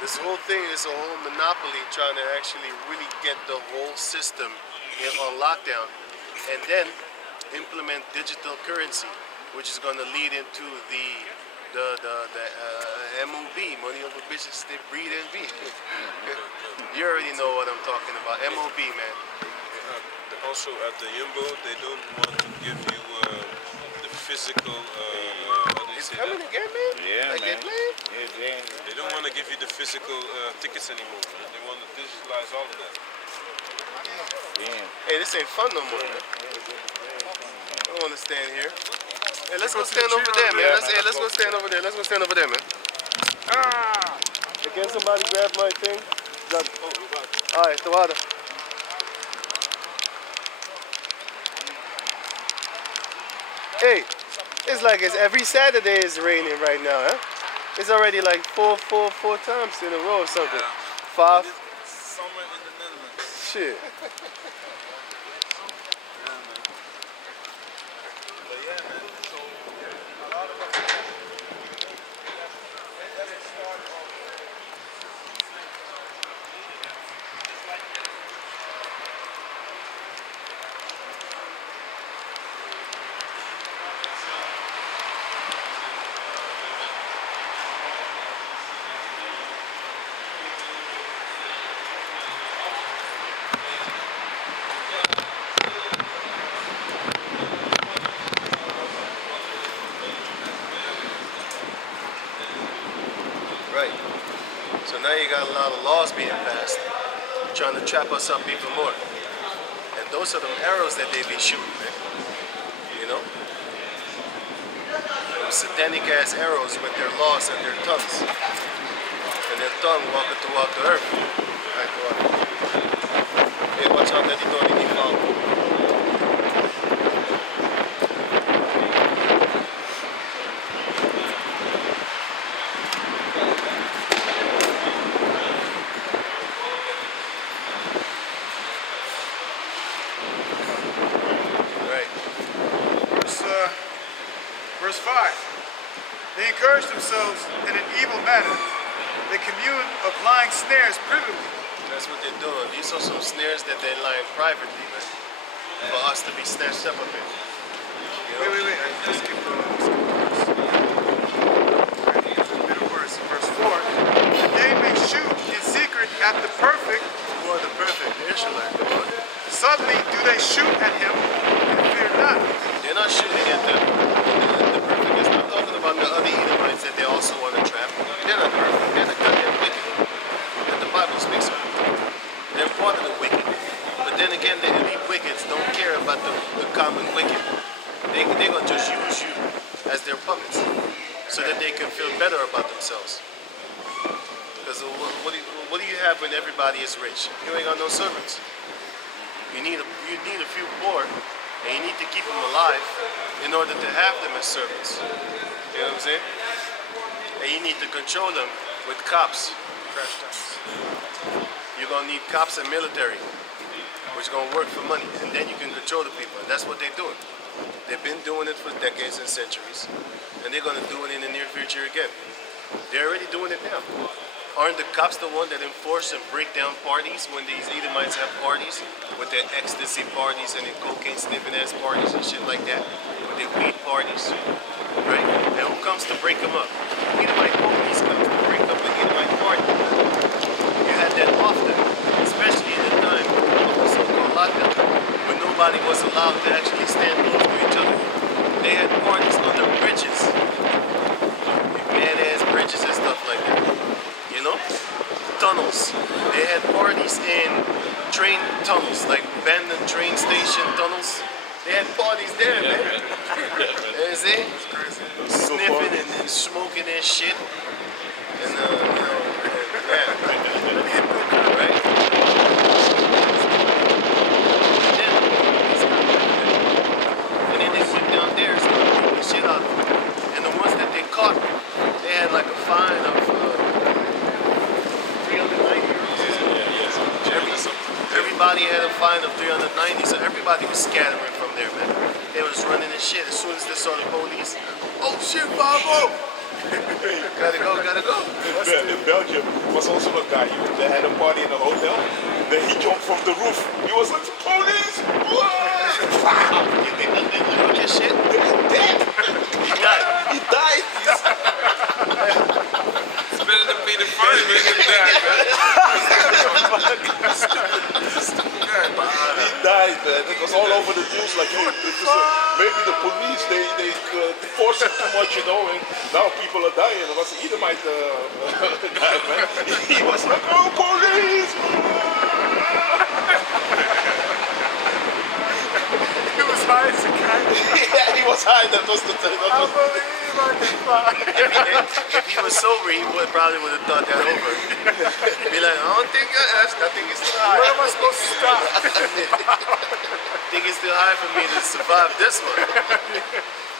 This whole thing is a whole monopoly trying to actually really get the whole system on lockdown and then implement digital currency, which is going to lead into the MOB, money over business, they breed and be. You already know what I'm talking about. MOB, man. Also at the Jumbo, they don't want to give you the physical. It's coming again, man. Yeah, like man. Yeah. They don't want to give you the physical tickets anymore, man. They want to digitalize all of that. Damn. Hey, this ain't fun no more, man. I don't want to stand here. Hey, let's go stand over there, man. Let's go stand over there. Let's go stand over there, man. Can somebody grab my thing? Alright, the water. Hey, it's like it's every Saturday it's raining right now, huh? It's already like four times in a row or something. 5. Somewhere in the Netherlands. Shit. But yeah, man. So a lot of us. Right. So now you got a lot of laws being passed, trying to trap us up even more. And those are the arrows that they be shooting, man. You know? Those satanic ass arrows with their laws and their tongues. And their tongue walking throughout the earth. Alright, go on. Hey, watch out that you don't need follow. Verse 5. They encourage themselves in an evil manner. They commune of lying snares privily. That's what they're doing. These are some snares that they're lying privately, man. For us to be snatched up a bit. You know? Wait. Let's skip the middle verse. Verse 4. That they may shoot in secret at the perfect. Who are the perfect? The Israelites. Suddenly do they shoot at him and fear not. They're not shooting at the perfect. It's not talking about the other Edomites that they also want to trap. They're not perfect. They're the goddamn wicked. And the Bible speaks of it. They're part of the wicked. But then again, the elite wickeds don't care about the common wicked. They're going to just use you as their puppets so that they can feel better about themselves. Because what do you have when everybody is rich? You ain't got no servants. You need a few poor, and you need to keep them alive in order to have them as servants. You know what I'm saying? And you need to control them with cops. You're gonna need cops and military, which is gonna work for money, and then you can control the people. And that's what they're doing. They've been doing it for decades and centuries, and they're gonna do it in the near future again. They're already doing it now. Aren't the cops the one that enforce and break down parties when these Edomites have parties with their ecstasy parties and their cocaine sniffing ass parties and shit like that, with their weed parties, right? And who comes to break them up? Edomite police comes to break up the Edomite party. You had that often, especially in the time of the so-called lockdown, when nobody was allowed to actually stand close to each other. They had parties under bridges, bad-ass bridges and stuff like that. You know? Tunnels. They had parties in train tunnels, like abandoned train station tunnels. They had parties there, man. You see? Sniffing and smoking and shit. And, right? And then they went down there and started beating the shit out of them. And the ones that they caught, they had like a fine of 390 euros. Everybody had a fine of 390, so everybody was scattering from there, man. They was running and shit. As soon as they saw the police, oh shit, 5-0! Gotta go, gotta go. In Belgium was also a guy. They had a party in a hotel. Then he jumped from the roof. He was like, police! You know your shit? Dead! He died. He died! It's better than being a fireman than that, man. He died, man. It was all over the news. Like, hey, maybe the police they forced him too much, you know. And now people are dying. It was an Edomite guy, man. He was like, oh, police! He was high as a kite. Yeah, he was high. That was the thing. I believe I can fly. If he was sober, he probably would have thought that over. Be like, I think it's too high. Where am I supposed to stop? I think it's too high for me to survive this one.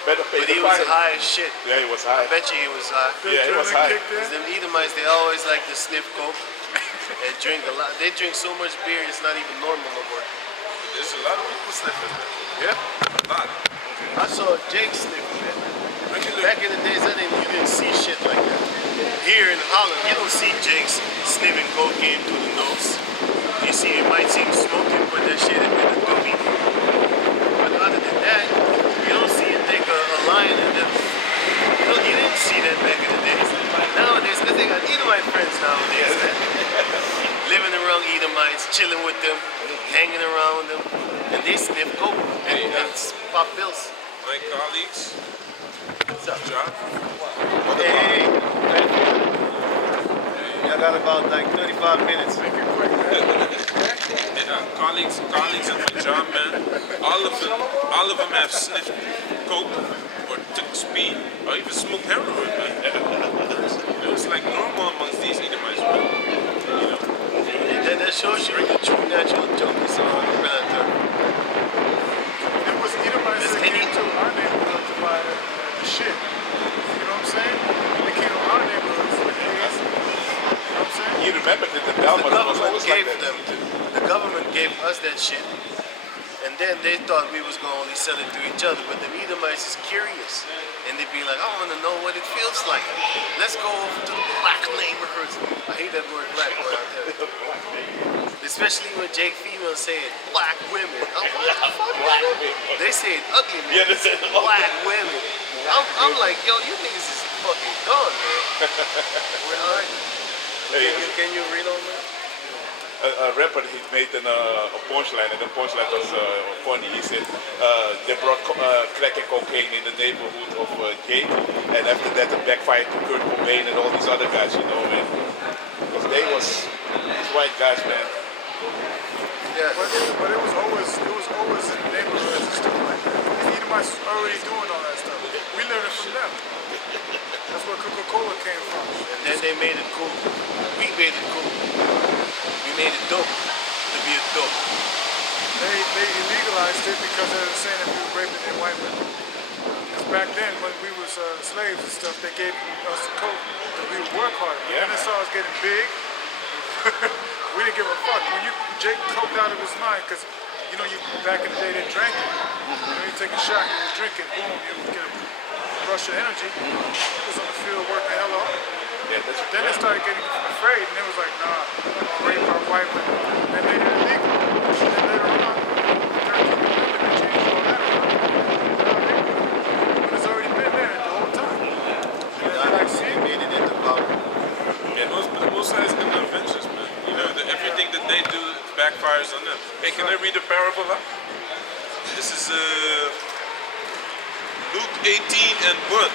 Better pay But the he was fine. high as shit. Yeah, he was high. I bet you he was high. Yeah, he was high. Kicked in. Them Edomites, they always like to sniff coke and drink a lot. They drink so much beer, it's not even normal no more. There's a lot of people sniffing that. Yeah. A lot. I saw Jake sniffing that. Back in the days, you didn't see shit like that. Here in Holland, you don't see Jakes sniffing cocaine through the nose. You might see him smoking, put that shit in the doobie. But other than that, you don't see him take a line and then. You didn't see that back in the days. Nowadays, because they got Edomite friends nowadays, man. Living around Edomites, chilling with them, hanging around with them, and they sniff coke and pop pills. My colleagues, What's up? John, Hey, I got about like 35 minutes. and colleagues at my job, man, all of them have sniffed coke or took speed or even smoked heroin, man. It was like normal amongst these Edomites, man. You know, That shows you the true natural junkies on the Predator. It was Edomites that came to our neighborhood to buy the shit. You know what I'm saying? They came to our neighborhoods with AIDS. You know what I'm saying? You remember that the The Belmont was government always like gave that. them, the government gave us that shit. And then they thought we was gonna only sell it to each other, but the Edomites is curious. And they'd be like, I wanna know what it feels like. Let's go over to the black neighborhoods. I hate that word black, but I'll tell you. Especially when Jake females say it, black women. I'm like, what the fuck? Black women. They say it ugly, man. Yeah, they say it ugly. black women. I'm like, yo, you niggas is fucking gone, man. Well, can you read on that? A rapper, he made a punchline, and the punchline was funny. He said they brought crack and cocaine in the neighborhood of Jake, and after that it backfired to Kurt Cobain and all these other guys, you know, man. Because these white guys, man. Yeah. But it was always in the neighborhoods and stuff like that. The Edomites was already doing all that stuff. We learned it from them. That's where Coca-Cola came from. And then they made it cool. We made it cool. We made it dope to be a dope. They illegalized it because they were saying that we were raping their white women. Because back then, when we was slaves and stuff, they gave us the coke because we would work harder. Yeah. And then they saw us getting big. We didn't give a fuck. When Jake coked out of his mind, because back in the day they drank it. You take a shot, you would drink it, boom, you would get a rush of energy. He was on the field working hella hard. Yeah, that's Then they started getting afraid, and it was like, nah, we're gonna rape our white women. And made it illegal. And then later on, the 13th Amendment, they changed all that around. But it's already been there the whole time. And then like, see, They made it into power. yeah, most guys can avenge us, man. You know, everything that they do backfires on them. Hey, can I read a parable up? This is Luke 18 and 1.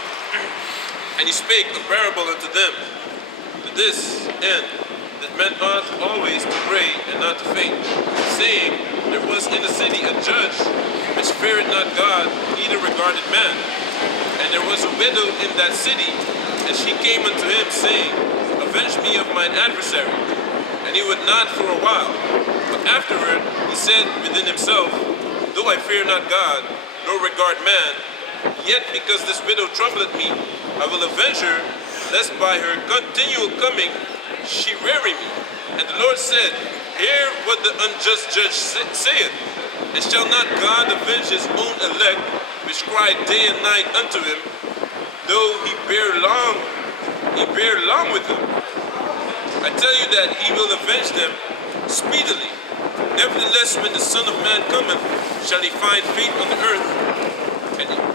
And he spake a parable unto them, to this end, that men ought always to pray and not to faint, saying, there was in the city a judge, which feared not God, neither regarded man. And there was a widow in that city, and she came unto him, saying, avenge me of mine adversary. And he would not for a while. But afterward he said within himself, though I fear not God, nor regard man, yet because this widow troubleth me, I will avenge her, lest by her continual coming she weary me. And the Lord said, hear what the unjust judge saith. And shall not God avenge his own elect, which cry day and night unto him? though he bear long with them. I tell you that he will avenge them speedily. Nevertheless, when the Son of Man cometh, shall he find faith on the earth?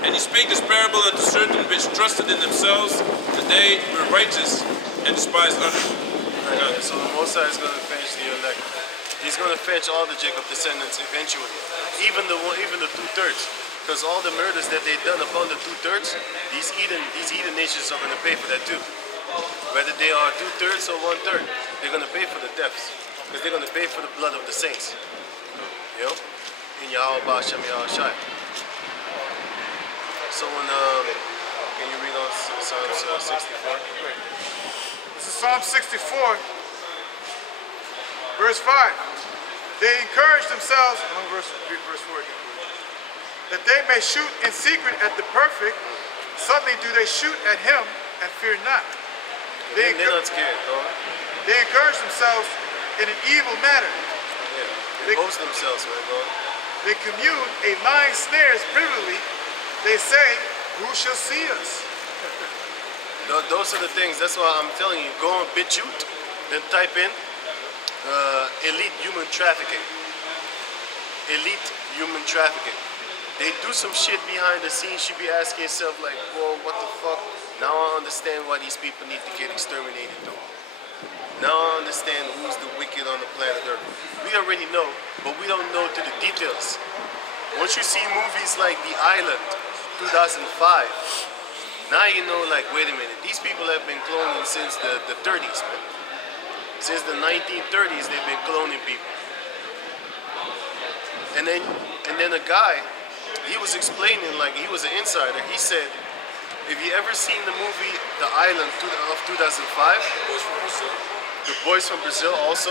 And he spake this parable unto certain which trusted in themselves that they were righteous and despised others. Right. So the Most High is going to finish the elect. He's going to fetch all the Jacob descendants eventually, even the 2/3, because all the murders that they've done upon the 2/3, these heathen nations are going to pay for that too. Whether they are 2/3 or 1/3, they're going to pay for the deaths, because they're going to pay for the blood of the saints. You know, in Yahweh Ba'ashem Yahushai. So can you read on Psalms 64? This is Psalm 64, verse 5. They encourage themselves, read verse 4 again, that they may shoot in secret at the perfect. Suddenly do they shoot at him and fear not. They're not scared, though. They encourage themselves in an evil manner. Yeah. They boast themselves, man, God. They commune a lying snares privily. They say, who shall see us? Those are the things. That's why I'm telling you, go on BitChute, then type in elite human trafficking. Elite human trafficking. They do some shit behind the scenes. You be asking yourself like, whoa, what the fuck? Now I understand why these people need to get exterminated though. Now I understand who's the wicked on the planet Earth. We already know, but we don't know to the details. Once you see movies like The Island, 2005, now you know, like, wait a minute, these people have been cloning since the 30s, man. Since the 1930s, they've been cloning people. And then a guy, he was explaining, like, he was an insider. He said, if you ever seen the movie The Island of 2005, The Boys from Brazil also,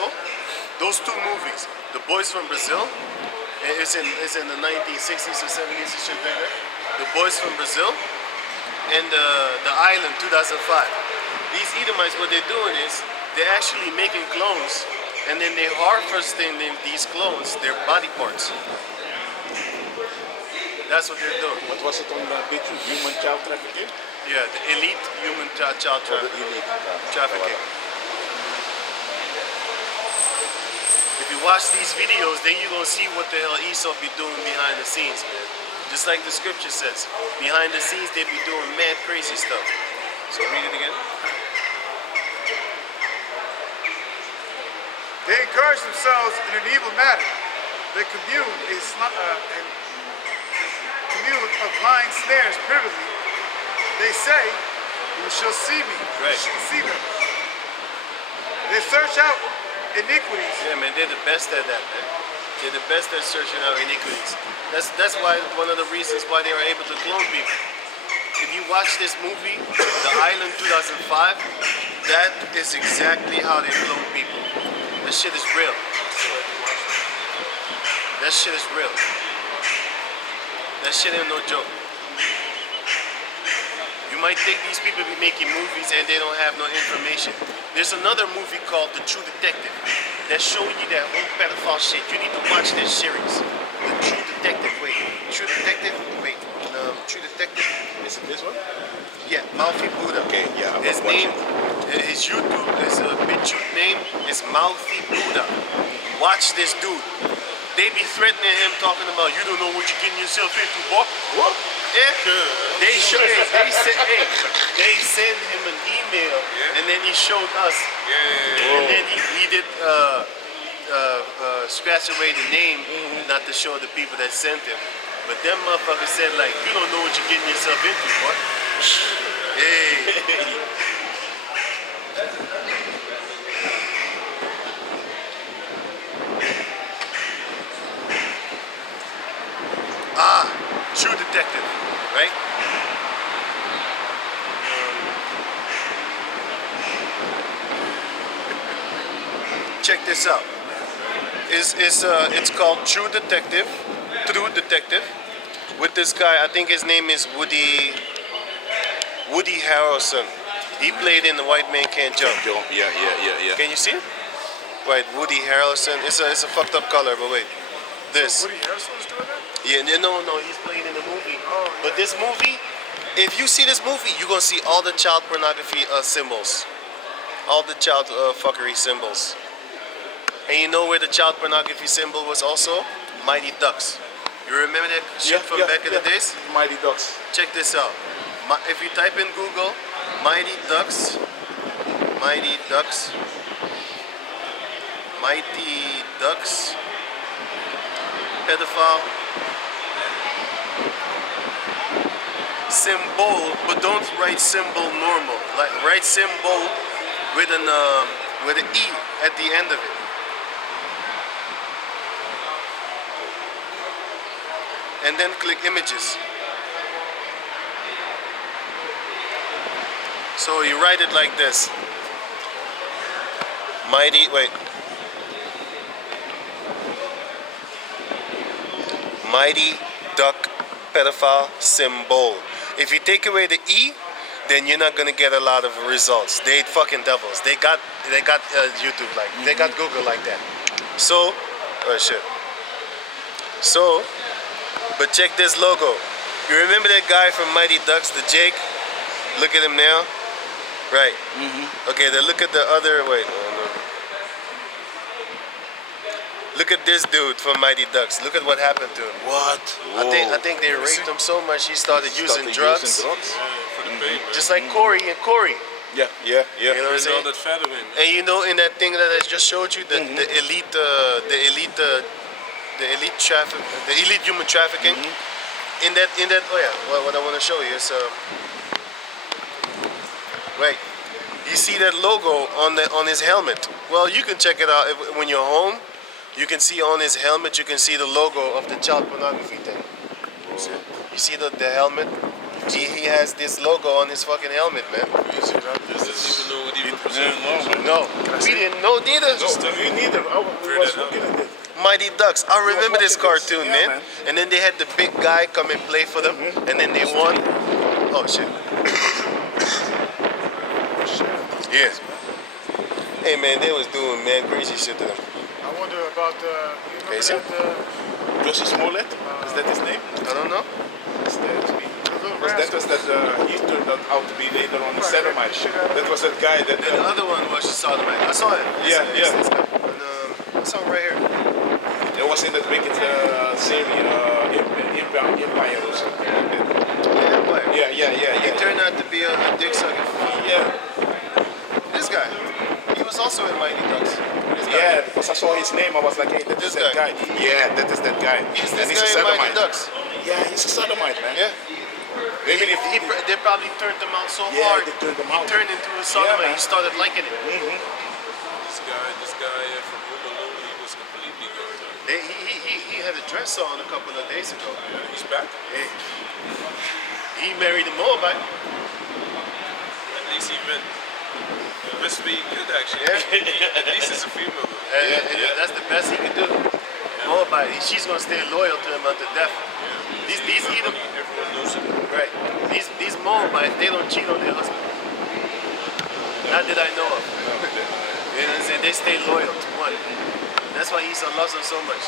those two movies, The Boys from Brazil, it's in the 1960s or 70s and shit like that. The Boys from Brazil and The Island 2005. These Edomites, what they're doing is they're actually making clones, and then they're harvesting these clones, their body parts. That's what they're doing. Wat was het om een beetje human child trafficking? Yeah, the elite human child trafficking. If you watch these videos, then you're gonna see what the hell Esau be doing behind the scenes, man. Just like the scripture says, behind the scenes they be doing mad crazy stuff. So read it again. They encourage themselves in an evil manner. They commune of lying snares privily. They say, who shall see me? Right. Who shall see them? They search out iniquities. Yeah, man, they're the best at that, man. They're the best at searching out iniquities. That's why one of the reasons why they are able to clone people. If you watch this movie, The Island 2005, that is exactly how they clone people. That shit is real. That shit is real. That shit ain't no joke. You might think these people be making movies and they don't have no information. There's another movie called The True Detective that show you that whole pedophile shit. You need to watch this series. The True Detective. True Detective. True Detective. Is it this one? Yeah, Mouthy Buddha. Okay, yeah. His name, his YouTube, his BitChute name is Mouthy Buddha. Watch this dude. They be threatening him, talking about you don't know what you're getting yourself into, boy. What? Yeah. They send him an email, and then he showed us. And then he did scratch away the name, not to show the people that sent him. But them motherfuckers said like, you don't know what you're getting yourself into, boy. Hey. True Detective, right? Check this out. It's called True Detective, with this guy. I think his name is Woody Harrelson. He played in The White Man Can't Jump. Yeah. Can you see it? Right, Woody Harrelson. It's a fucked up color, but wait. This. Woody Harrelson's doing that? Yeah, no, he's playing in the movie. But this movie, If you see this movie, you're gonna see all the child pornography symbols, all the child fuckery symbols. And you know where the child pornography symbol was also? Mighty Ducks. You remember that shit from back in the days? Mighty Ducks. Check this out. If you type in Google, Mighty Ducks, Mighty Ducks, Mighty Ducks, pedophile, symbol, but don't write symbol normal. Like write symbol with an E at the end of it. And then click images. So you write it like this. Mighty Duck pedophile symbol. If you take away the E, then you're not gonna get a lot of results. They fucking devils. They got YouTube like they got Google like that. So, oh shit. So, but check this logo. You remember that guy from Mighty Ducks, the Jake? Look at him now. Right. Okay, then look at the other. Wait. Look at this dude from Mighty Ducks. Look at what happened to him. What? I think they raped him so much he started using drugs. For the pain, man. Just like Corey. Yeah. You know what I'm Burned all saying? that fat away, man. And you know, in that thing that I just showed you, the elite human trafficking. In that. Oh yeah. What I want to show you is right. You see that logo on his helmet. Well, you can check it out when you're home. You can see on his helmet. You can see the logo of the child pornography thing. You see the helmet. He has this logo on his fucking helmet, man. He doesn't even know what he represents. No, we didn't know neither. Me neither. I was looking at it. Mighty Ducks. I remember this watching this. cartoon, Yeah, man. man. And then they had the big guy come and play for them, and then they won. Oh shit. Yeah. Hey man, they was doing man crazy shit to them. I wonder about the. You remember Crazy? that? Jussie Smollett? Is that his name? I don't know. That was that he turned out to be later on a sodomite. That was that guy that. And the other one was Sodomite. I saw it. Yeah. This guy. And, I saw him right here. It was in that wicked series, Empire or something like that. Yeah, boy. Yeah. He turned out to be a dick sucker. Yeah. This guy. He was also in Mighty Ducks. This guy. Yeah, because I saw his name, I was like, hey, that is that guy. Yeah, that is that guy. He's And this he's a guy in Mighty sodomite. Ducks. Yeah, he's a sodomite, man. Yeah. Maybe if They probably turned him out so Yeah, hard. they turned him he out. turned into a sodomite. man. He started liking it. This guy from Home Alone, he was completely gone. He had a dress on a couple of days ago. He's back. Hey. He married a Moabite. At least he went the best way he could, actually. Yeah. At least it's a female. That's the best he could do. Moabite. She's gonna stay loyal to him until death. These Edom, Everyone knows it. right? These Moabites, they don't cheat on their husband. Not that I know of. You know what I'm saying? They stay loyal to one. That's why Esau loves them so much.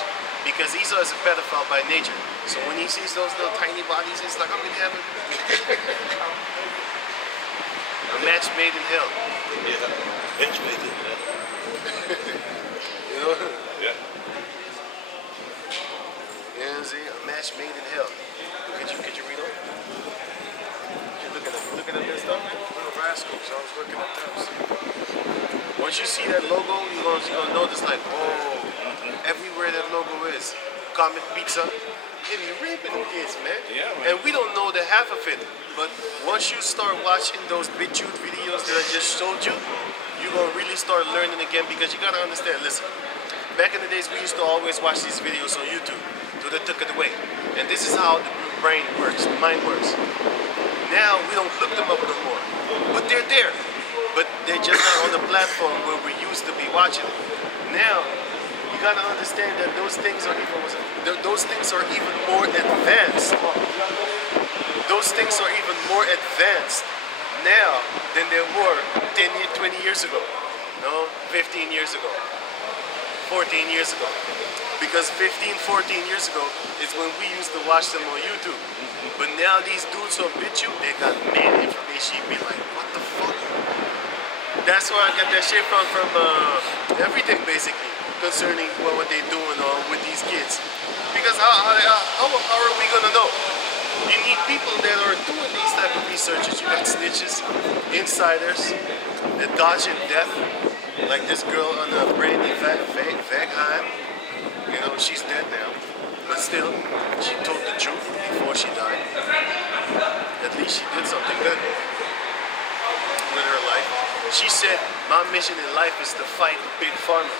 Because Esau is a pedophile by nature. So when he sees those little tiny bodies, it's like, I'm in heaven. A match made in hell. Yeah. It's made it. You know? Yeah. You know what I'm saying? A match made in hell. Could you read on? You looking at this stuff? Little rascals. I was looking at them. Once you see that logo, you're gonna notice like, oh, everywhere that logo is. Comet Pizza. They be raping them kids, man. Yeah, man. And we don't know the half of it. But once you start watching those BitChute videos that I just showed you, you're gonna really start learning again because you gotta understand, listen, back in the days we used to always watch these videos on YouTube till they took it away. And this is how the brain works, the mind works. Now we don't look them up no more. But they're there. But they're just not on the platform where we used to be watching it. Now, you gotta understand that those things are even more advanced. Those things are even more advanced now than they were 10, 20 years ago. No, 15 years ago. 14 years ago. Because 15, 14 years ago is when we used to watch them on YouTube. But now these dudes who bitch you, they got mad information. You be like, what the fuck? That's where I got that shit from everything basically concerning what they doing with these kids. Because how are we gonna know? You need people that are doing these type of researches. You got snitches, insiders, that dodging death. Like this girl on Brandy Vagheim. You know, she's dead now. But still, she told the truth before she died. At least she did something good with her life. She said, my mission in life is to fight Big Pharma.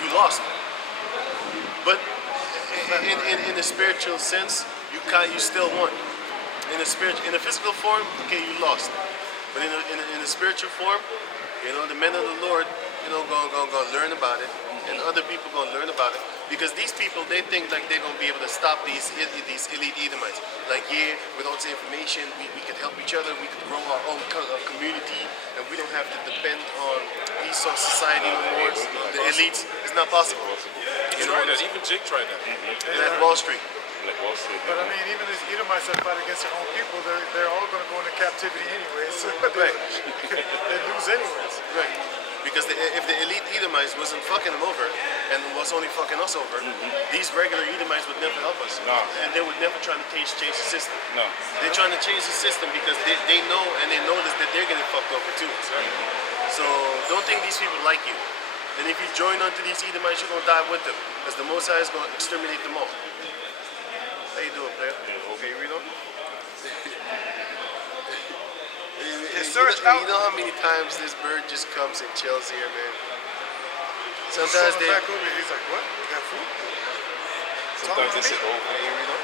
You lost. But in a spiritual sense, you still won. In a physical form, okay, you lost. But in a spiritual form, you know, the men of the Lord, you know, gonna learn about it, and other people gonna learn about it. Because these people, they think like they're gonna be able to stop these elite Edomites. Like, yeah, without the information, we could help each other, we could grow our own community, and we don't have to depend on Esau society no more. The elites, it's not possible. He tried that. Even Jake tried that. And at Wall Street. But I mean, even these Edomites that fight against their own people, they're all going to go into captivity anyways. Right. They lose anyways. Right. Because if the elite Edomites wasn't fucking them over and was only fucking us over, these regular Edomites would never help us. No. And they would never try to change the system. No. They're trying to change the system because they know and they notice that they're getting fucked over too. So don't think these people like you. And if you join onto these Edomites, you're going to die with them. Because the Most High is going to exterminate them all. How you doing, player? Okay, you read on? You know how many times this bird just comes and chills here, man? Sometimes they... back over here, he's like, what? You got food? Sometimes they sit over. Hey, you read on?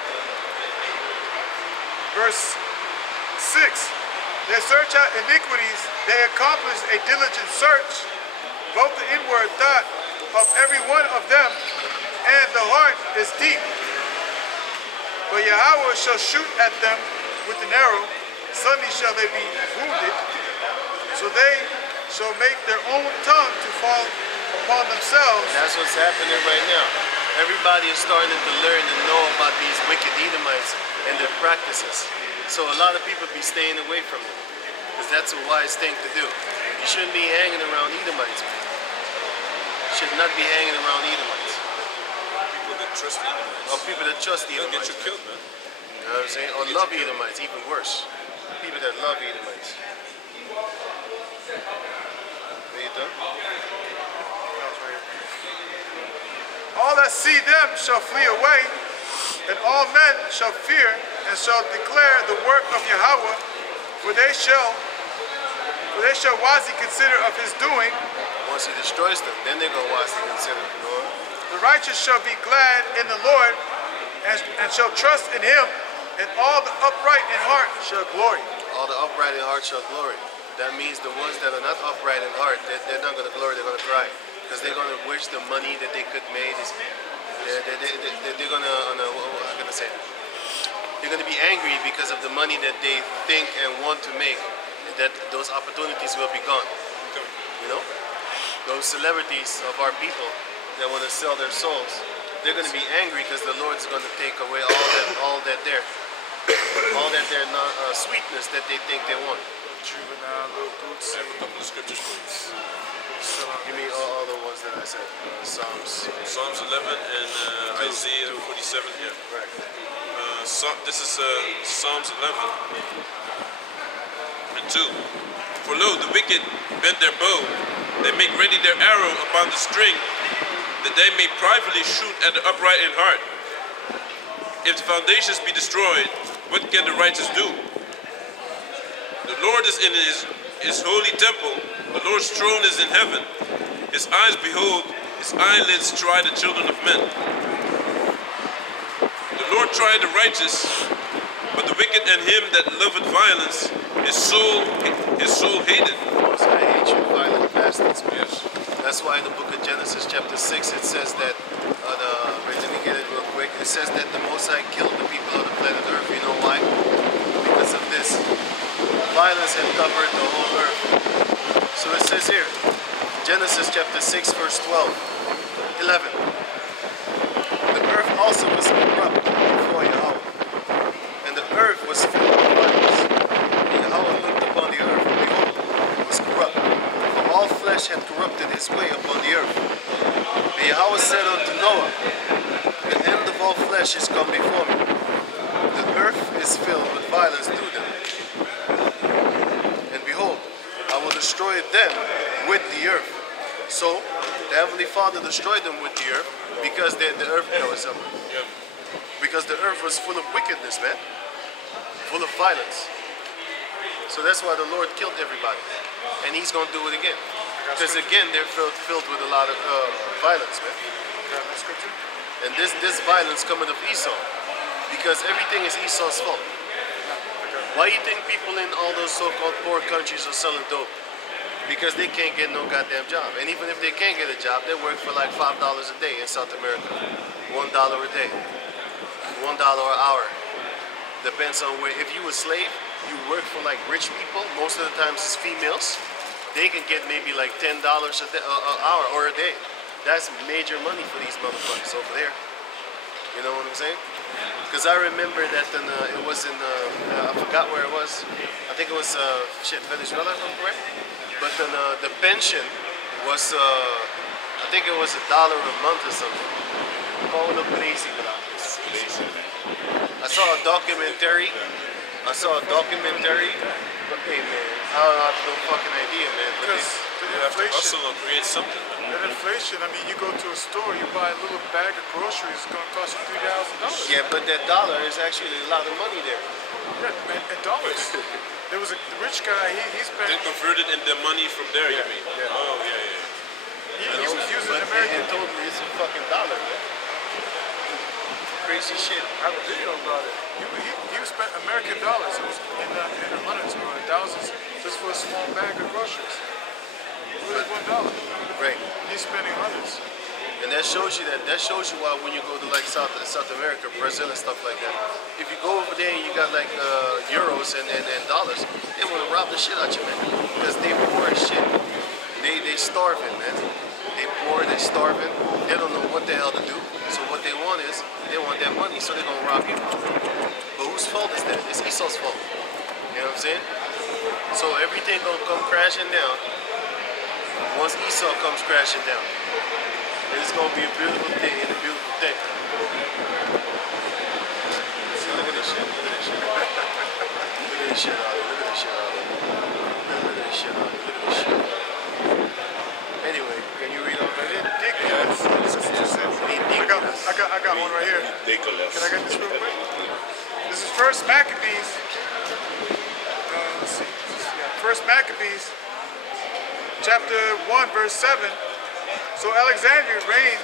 Verse 6. They search out iniquities, they accomplish a diligent search, both the inward thought of every one of them, and the heart is deep. But Yahweh shall shoot at them with an arrow, suddenly shall they be wounded, so they shall make their own tongue to fall upon themselves. That's what's happening right now. Everybody is starting to learn and know about these wicked Edomites and their practices. So a lot of people be staying away from them, because that's a wise thing to do. You shouldn't be hanging around Edomites, man. You should not be hanging around Edomites. People that trust Edomites. Or people that trust They'll Edomites. get you killed, man. You know what I'm saying? Or love Edomites, even worse. People that love Edomites. Are you done? All that see them shall flee away, and all men shall fear, and shall declare the work of Yahweh, for they shall wisely consider of his doing. Once he destroys them, then they're going to wisely consider. You know? The righteous shall be glad in the Lord, and shall trust in him, and all the upright in heart shall glory. All the upright in heart shall glory. That means the ones that are not upright in heart, they're not going to glory, they're going to cry. Because they're going to wish the money that they could made is, they're going to, how can I say it? They're going to be angry because of the money that they think and want to make, that those opportunities will be gone. You know? Those celebrities of our people that want to sell their souls, they're going to be angry because the Lord is going to take away all that their sweetness that they think they want. Juvenile, little boots. I have a couple of scriptures, please. Give me all the ones that I said. Psalms 11 and Isaiah 47 here. Right. This is Psalms 11 and 2. For lo, the wicked bend their bow, they make ready their arrow upon the string, that they may privately shoot at the upright in heart. If the foundations be destroyed, what can the righteous do? The Lord is in his holy temple. The Lord's throne is in heaven. His eyes behold, his eyelids try the children of men. The Lord tried the righteous, but the wicked and him that loveth violence, his soul hated. Most I hate you, violent bastards. Yes. That's why in the book of Genesis chapter 6 it says that, wait, let me get it real quick. It says that the Most High killed the people of the planet Earth. You know why? Because of this. Violence had covered the whole earth. So it says here, Genesis chapter 6, verse 12, 11. The earth also was corrupt before Yahweh, and the earth was filled with violence. And Yahweh looked upon the earth, and behold, it was corrupt, for all flesh had corrupted his way upon the earth. And Yahweh said unto Noah, the end of all flesh is come before me. The earth is filled with violence through them. And behold, I will destroy them with the earth. So, the Heavenly Father destroyed them with the earth because the earth, because the earth was full of wickedness, man. Full of violence. So that's why the Lord killed everybody. And He's going to do it again. Because again, they're filled with a lot of violence, man. And this violence coming of Esau. Because everything is Esau's fault. Why do you think people in all those so-called poor countries are selling dope? Because they can't get no goddamn job. And even if they can get a job, they work for like $5 a day in South America. $1 a day. $1 an hour. Depends on where. If you a slave, you work for like rich people. Most of the times it's females. They can get maybe like $10 a day, an hour or a day. That's major money for these motherfuckers over there. You know what I'm saying? Because I remember that it was in, I forgot where it was. I think it was, Venezuela, if I'm correct. But then the pension was, I think it was $1 a month or something. I saw a documentary. But hey man, I don't have no fucking idea, man. But Because the You have to inflation, hustle and create something, man. that inflation, I mean, you go to a store, you buy a little bag of groceries, it's going to cost you $3,000. yeah, but that dollar is actually a lot of money there. Yeah, and dollars. There was a rich guy, he spent, Then convert it into money from there, you Yeah, mean? yeah. Oh, yeah. he was using But American in total, it's a fucking dollar, man. Crazy shit. I have a video about it. He spent American dollars. It was in the hundreds or thousands just for a small bag of groceries. It was $1. Right. He's spending hundreds. And that shows you why when you go to like South America, Brazil and stuff like that, if you go over there and you got like euros and dollars, they want to rob the shit out you, man. Because they poor as shit. They starving, man. They poor, they starving. They don't know what the hell to do. So what they want is, they want that money, so they're gonna rob you. But whose fault is that? It's Esau's fault. You know what I'm saying? So everything gonna come crashing down once Esau comes crashing down. It's gonna be a beautiful day and a beautiful thing. See, look at this shit. Look at this shit. Look at this shit out here. Look at this shit out here. Look at this shit out here. Look at this shit. Anyway, can you read on that? Ridiculous. I got one right here. Ridiculous. Can I get this real quick? This is First Maccabees. Let's see. First Maccabees, chapter 1, verse 7. So Alexander reigned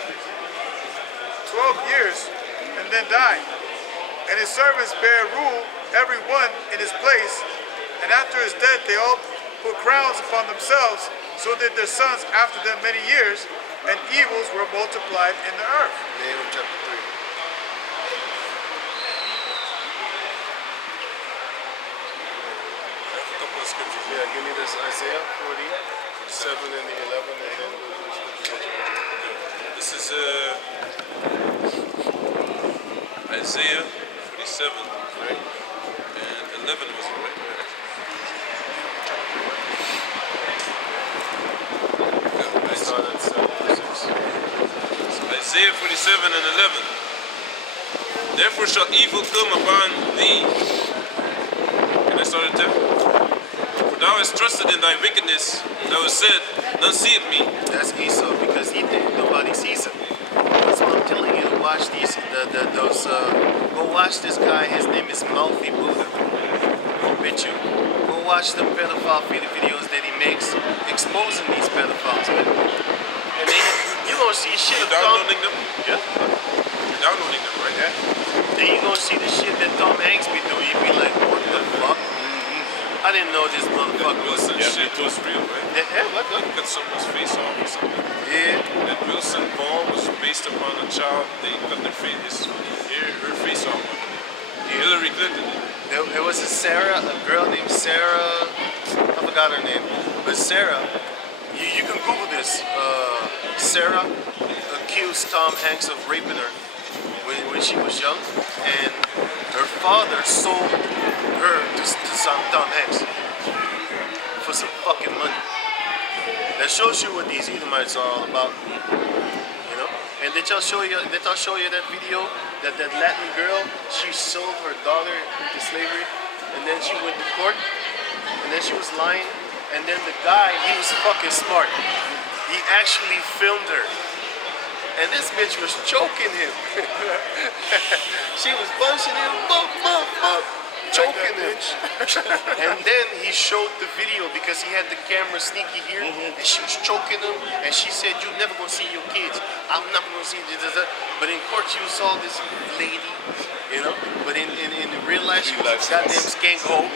12 years and then died. And his servants bare rule, every one in his place. And after his death, they all put crowns upon themselves. So did their sons after them many years. And evils were multiplied in the earth. Nahum chapter 3. I have a couple of scriptures. Yeah, give me this Isaiah 47 and the 11 and then This is Isaiah 47, right? And 11 was it, right? I start at 7 verse 6. So Isaiah 47 and 11. Therefore shall evil come upon thee. Can I start at 10? For thou hast trusted in thy wickedness. Thou hast said, none seeth me. That's Esau because he think nobody sees him. That's what I'm telling you. Watch these, go watch this guy. His name is Mouthy Buddha. Bet you. Go watch the pedophile videos that he makes exposing these pedophiles, man. And then you gonna see shit of Tom. Downloading them? Yeah. You're downloading them, right? Yeah. Then you gonna see the shit that Tom Hanks be doing. You be like, what the fuck? I didn't know this motherfucker was Wilson shit was real, right? Yeah, what? Cut someone's face off or something. Yeah. That Wilson ball was based upon a child. They cut their face, her face off. Hillary Clinton. There was a girl named Sarah, I forgot her name, but Sarah You can Google this. Sarah accused Tom Hanks of raping her when she was young, and her father sold her to some Tom Hanks for some fucking money. That shows you what these Edomites are all about, you know. And did y'all show you? Did y'all show you that video that Latin girl, she sold her daughter into slavery, and then she went to court, and then she was lying, and then the guy, he was fucking smart. He actually filmed her. And this bitch was choking him. She was punching him, choking him. And then he showed the video because he had the camera sneaky here, and she was choking him. And she said, "You're never gonna see your kids. I'm not gonna see this." But in court, she saw this lady, you know. But in real life, she was a goddamn skank hoe.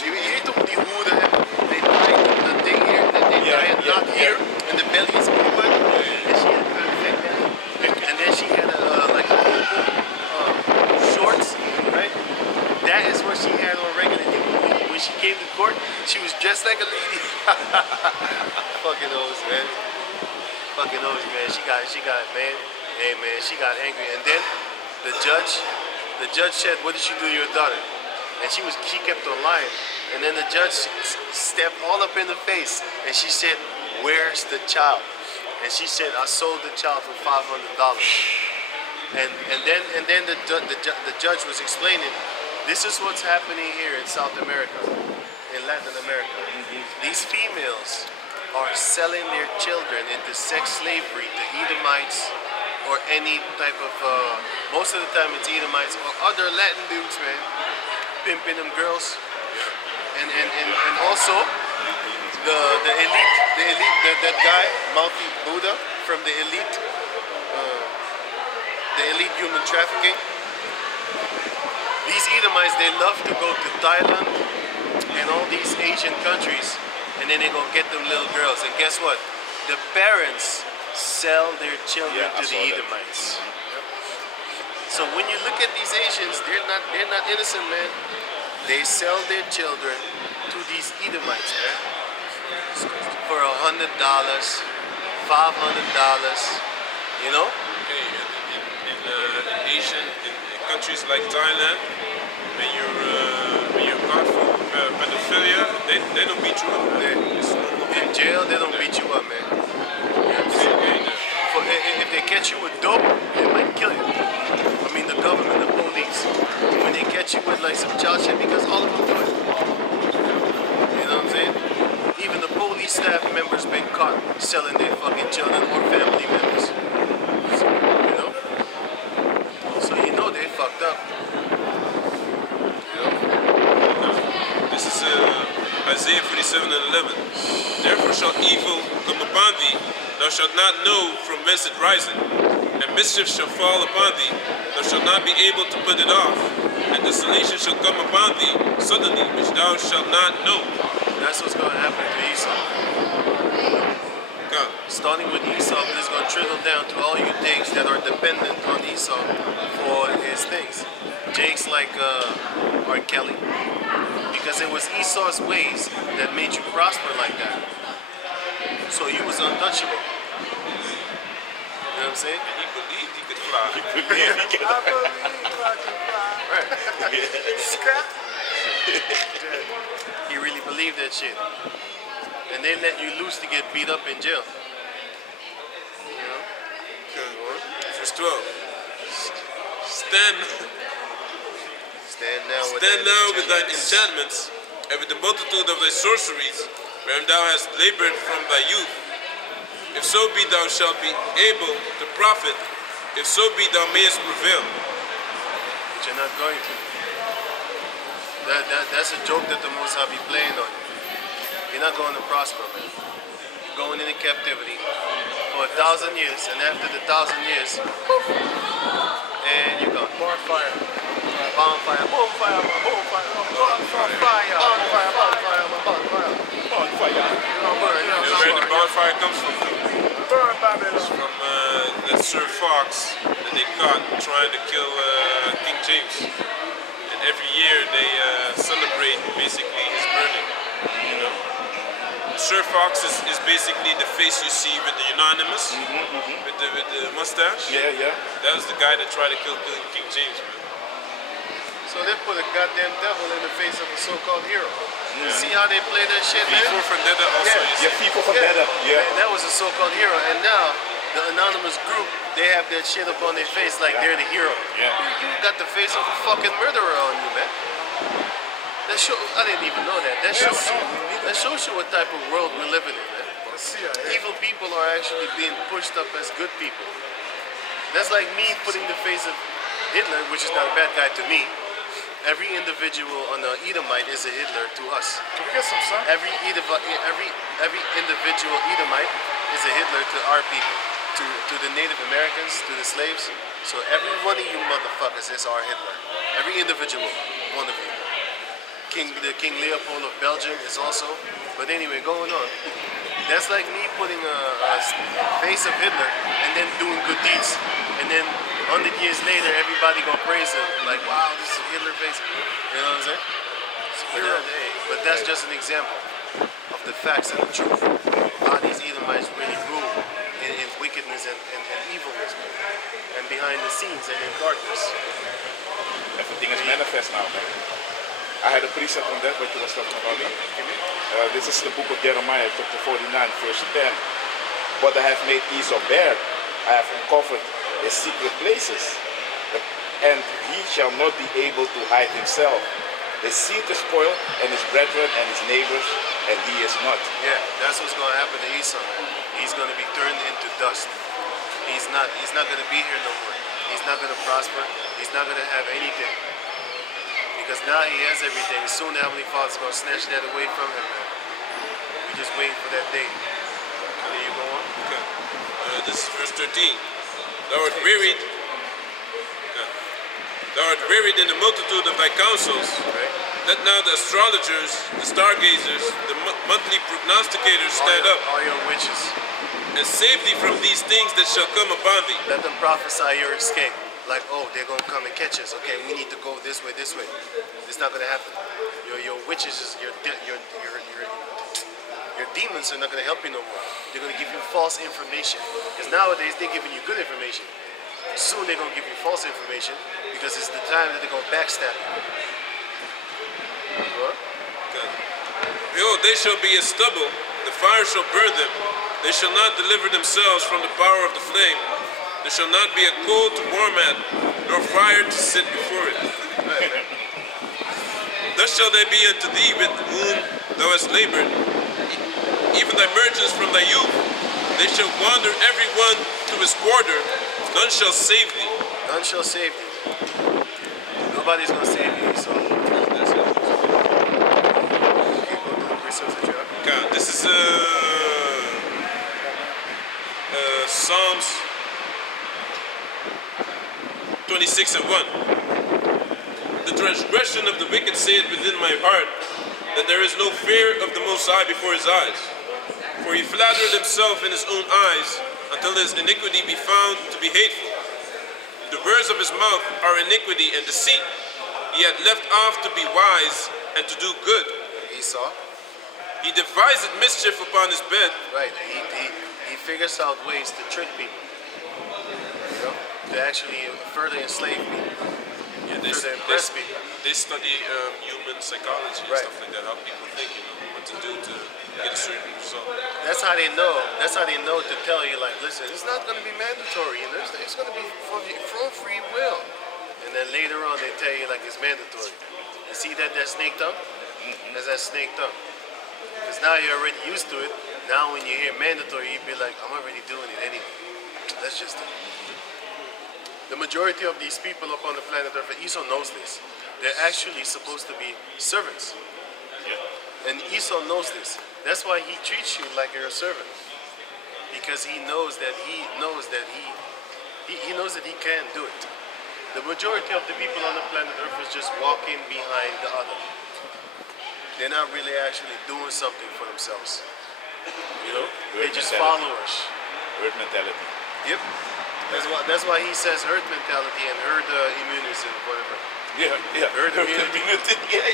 You hate the hoer that they died the thing here, that they died not here, and the belly is open. And she had perfect belly. And then she had like a shorts, right? That is what she had on regularly. When she came to court, she was dressed like a lady. Fucking those, man. Fucking those, man. She got, man. Hey, man, she got angry. And then the judge said, "What did you do to your daughter?" And she kept on lying. And then the judge stepped all up in the face, and she said, "Where's the child?" And she said, "I sold the child for $500. And then the judge was explaining, this is what's happening here in South America, in Latin America. These females are selling their children into sex slavery to Edomites or any type of, most of the time it's Edomites or other Latin dudes, man, pimping them girls. And also, the elite, that guy, Mouthy Buddha from the elite human trafficking. These Edomites, they love to go to Thailand and all these Asian countries, and then they go get them little girls. And guess what? The parents sell their children to the Edomites. So when you look at these Asians, they're not innocent, man. They sell their children to these Edomites, man. For $100, $500, you know? Hey, in Asian in countries like Thailand, when you're caught for pedophilia, they don't beat you up. In jail, they don't beat you up, man. If they catch you with dope, they might kill you. I mean, the government, the police. When they catch you with like some child shit, because all of them do it. You know what I'm saying? Even the police staff members been caught selling their fucking children or family members. You know? So you know they fucked up. This is Isaiah 47:11. Therefore shall evil come upon thee, thou shalt not know from whence it riseth, and mischief shall fall upon thee, thou shalt not be able to put it off, and desolation shall come upon thee suddenly, which thou shalt not know. That's what's going to happen to Esau. God. Starting with Esau, but it's going to trickle down to all you things that are dependent on Esau for his things. Jake's like R. Kelly. Because it was Esau's ways that made you prosper like that. So you was untouchable. You know what I'm saying? And he believed he could fly. I believe I can fly. Right. Scrap. He really believed that shit. And they let you loose to get beat up in jail. You know? Verse 12. Stand now with thine enchantments, and with the multitude of thy sorceries, wherein thou hast labored from thy youth. If so be thou shalt be able to profit, if so be thou mayest prevail. But you're not going to. That's a joke that the Most High be playing on you. You're not going to prosper, man. You're going into captivity for 1,000 years, and after the 1,000 years, poof, and you're gone. Bonfire. Bonfire, bonfire, bonfire, bonfire, bonfire. Where the bonfire comes from? Burn Babylon. It's from that Sir Fox that they caught trying to kill King James. And every year they celebrate basically his burning, you know. Surfox is basically the face you see with the Unanimous, with the mustache. Yeah, yeah. That was the guy that tried to kill King James, man. So they put a goddamn devil in the face of a so-called hero. See how they play that shit, man? Before Vendetta also, Yeah. you see. Yeah, people from that. Yeah. That was a so-called hero, and now the anonymous group, they have that shit up on their face like they're the hero. Yeah. You got the face of a fucking murderer on you, man. I didn't even know that. That shows you what type of world we're living in, man. Evil people are actually being pushed up as good people. That's like me putting the face of Hitler, which is not a bad guy to me. Every individual on the Edomite is a Hitler to us. Can we get some sun? Every individual Edomite is a Hitler to our people, to the Native Americans, to the slaves. So every one of you motherfuckers is our Hitler. Every individual one of you. The King Leopold of Belgium is also. But anyway, going on. That's like me putting a face of Hitler and then doing good deeds. And then 100 years later, everybody gonna praise him. Like, wow, this is a Hitler face. You know what I'm saying? But that's just an example of the facts and the truth. How these Edomites really rule in wickedness and evilness, man. And behind the scenes and in darkness. Everything is manifest now, man. I had a precept on that, what you was talking about. This is the book of Jeremiah, chapter 49, verse 10. But I have made Esau bare. I have uncovered his secret places. And he shall not be able to hide himself. His seed is spoiled, and his brethren and his neighbors, and he is not. Yeah, that's what's going to happen to Esau. He's going to be turned into dust. He's not going to be here no more. He's not going to prosper. He's not going to have anything. Because now he has everything. Soon the Heavenly Father's going to snatch that away from him, man. We're just waiting for that day. There you go on. Okay. This is verse 13. Thou art wearied. Thou art wearied in the multitude of thy counsels. Right? Let now the astrologers, the stargazers, the monthly prognosticators stand up All your witches. and save thee from these things that shall come upon thee. Let them prophesy your escape. Like, oh, they're going to come and catch us. Okay, we need to go this way, this way. It's not going to happen. Your witches, your demons are not going to help you no more. They're going to give you false information. Because nowadays, they're giving you good information. Soon they're going to give you false information because it's the time that they're going to backstab you. What? Okay. Behold, they shall be as stubble, the fire shall burn them. They shall not deliver themselves from the power of the flame. There shall not be a coal to warm at, nor fire to sit before it. Thus shall they be unto thee with whom thou hast labored, even thy merchants from thy youth. They shall wander every one to his quarter, none shall save thee. None shall save you. Nobody's going to save you. So, That's it. okay, go to the precepts that you have. Okay, this is Psalms 26 and 1. The transgression of the wicked saith within my heart, that there is no fear of the Most High before his eyes. For he flattereth himself in his own eyes, until his iniquity be found to be hateful. The words of his mouth are iniquity and deceit. He hath left off to be wise and to do good. Esau. He deviseth mischief upon his bed. Right. He figures out ways to trick people. You know? To actually further enslave people. Yeah, Further impress people. they study human psychology and Right. stuff like that, how people think, what to do to get a certain result. That's how they know. That's how they know to tell you, like, listen, it's not going to be mandatory. It's going to be from free will. And then later on, they tell you like it's mandatory. You see that snake tongue? That's that snake tongue. Because now you're already used to it. Now when you hear mandatory, you'd be like, I'm already doing it anyway. That's just it. The majority of these people up on the planet Earth, Esau knows this. They're actually supposed to be servants. And Esau knows this. That's why he treats you like you're a servant. Because he knows that he knows that he knows that he can do it. The majority of the people on the planet Earth is just walking behind the other. They're not really actually doing something for themselves. You know? They're just followers. Herd mentality. Yep. That's why he says herd mentality and herd immunity and whatever. Yeah. Herd immunity. Yeah.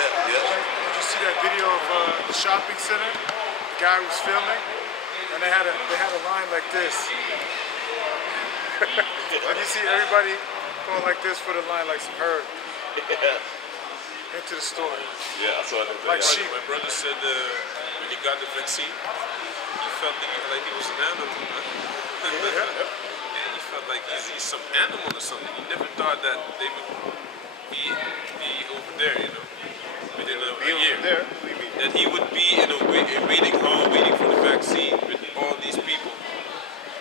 Yeah, yeah. Did you see that video of the shopping center? The guy was filming, and they had a line like this. And you see everybody going like this for the line, like some herd into the store. Yeah, I saw that. Like yeah. sheep. My brother said when he got the vaccine, he felt like he was an animal. Yeah. He felt like he's some animal or something. He never thought that they would be over there, within a year. There, what do you mean? That he would be in a waiting hall waiting for the vaccine with all these people,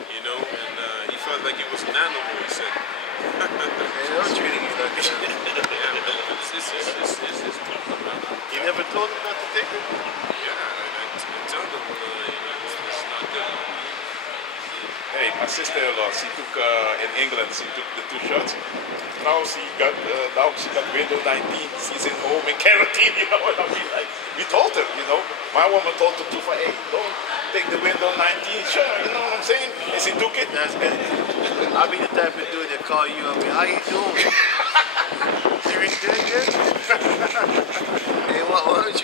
and he felt like he was an animal, he said. They're not treating you like that. Yeah, but it's problem, man. You never told them not to take it? Yeah, I tell them it's not good. Hey, my sister-in-law, she took in England, she took the 2 shots. Now she got window 19. She's in home in quarantine. You know what I mean? Like we told her, my woman told her to, hey, don't take the window 19 shot. You know what I'm saying? And she took it. That's good. I'll be the type of dude that call you up and how you doing? You reach dead yet? Hey, why don't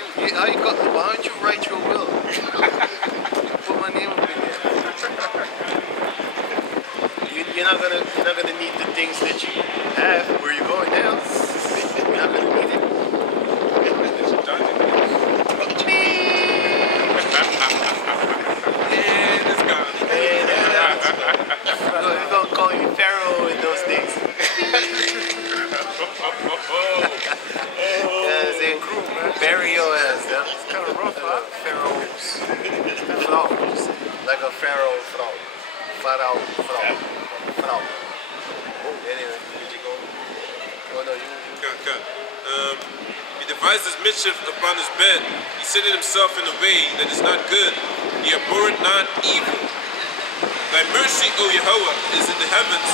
you write your will? Put my name up in there. You're not gonna need the things that you have where you're going now. You're not gonna need it. And it's gone. We're gonna call you Pharaoh and those things. Yeah, they bury your ass. It's kind of rough, huh? Pharaoh's frau. Like a pharaoh frau. Pharaoh frau. Frau. Anyway, did you go? Oh no, you. Cut. He devises mischief upon his bed. He sitteth himself in a way that is not good. He abhorreth not evil. Thy mercy, O Yahweh, is in the heavens,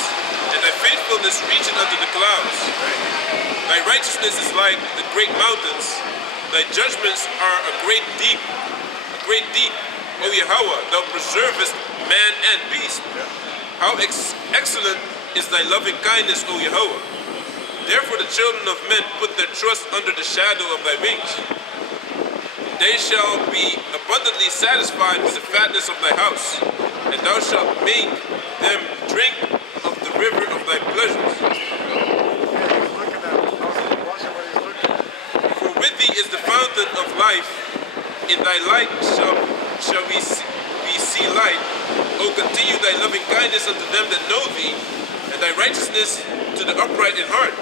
and thy faithfulness reacheth unto the clouds. Thy righteousness is like the great mountains. Thy judgments are a great deep. O Yahweh, thou preservest man and beast. How excellent is thy loving kindness, O Yahweh. Therefore the children of men put their trust under the shadow of thy wings. They shall be abundantly satisfied with the fatness of thy house, and thou shalt make them drink of the river of thy pleasures. For with thee is the fountain of life. In thy light shall we see light. O continue thy loving kindness unto them that know thee, and thy righteousness to the upright in heart.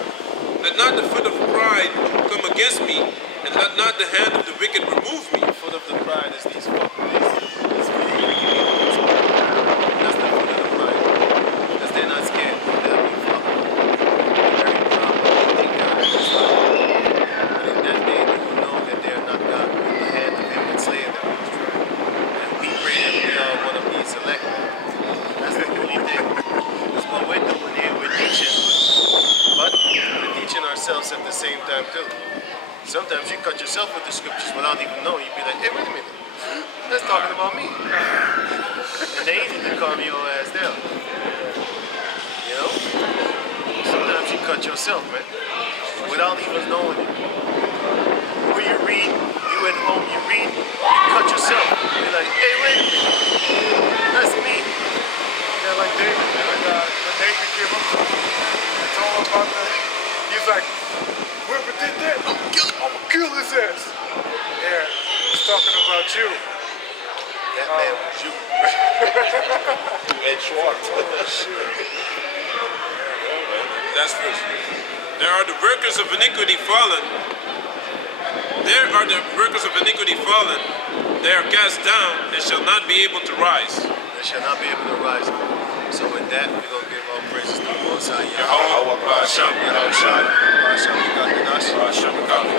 Let not the foot of pride come against me, and let not the hand of the wicked remove me. The foot of the pride is these fucking these people. That's the foot of the pride. Because they're not scared. They'll be fucking. They're very proud. They think they're just like. But in that day, they will know that they're not God. The hand of him would slay them. And we pray that we are one of these elect. That's the only thing. That's what we're doing here. We're teaching. But we're teaching ourselves at the same time too. Sometimes you cut yourself with the scriptures without even knowing. You'd be like, hey, wait a minute. That's talking about me. And they easy to calm your ass down. You know? Sometimes you cut yourself, man. Without even knowing it. When you read, you at home, you read, you cut yourself. You're like, hey, wait a minute. That's me. Yeah, like David, when Nathan came up to him and told him about that, he's like, whoever did that, I'm gonna kill his ass. Yeah, he's talking about you. That man was you. Ed Schwartz. That's first. There are the workers of iniquity fallen. There are the workers of iniquity fallen. They are cast down and shall not be able to rise. They shall not be able to rise. So with that, we're going to give all praises to the Most High Yahweh, Yahweh, Hashem, Yahweh, Hashem, Yahweh, Hashem, Yahweh, Hashem, Yahweh, Hashem, Hashem,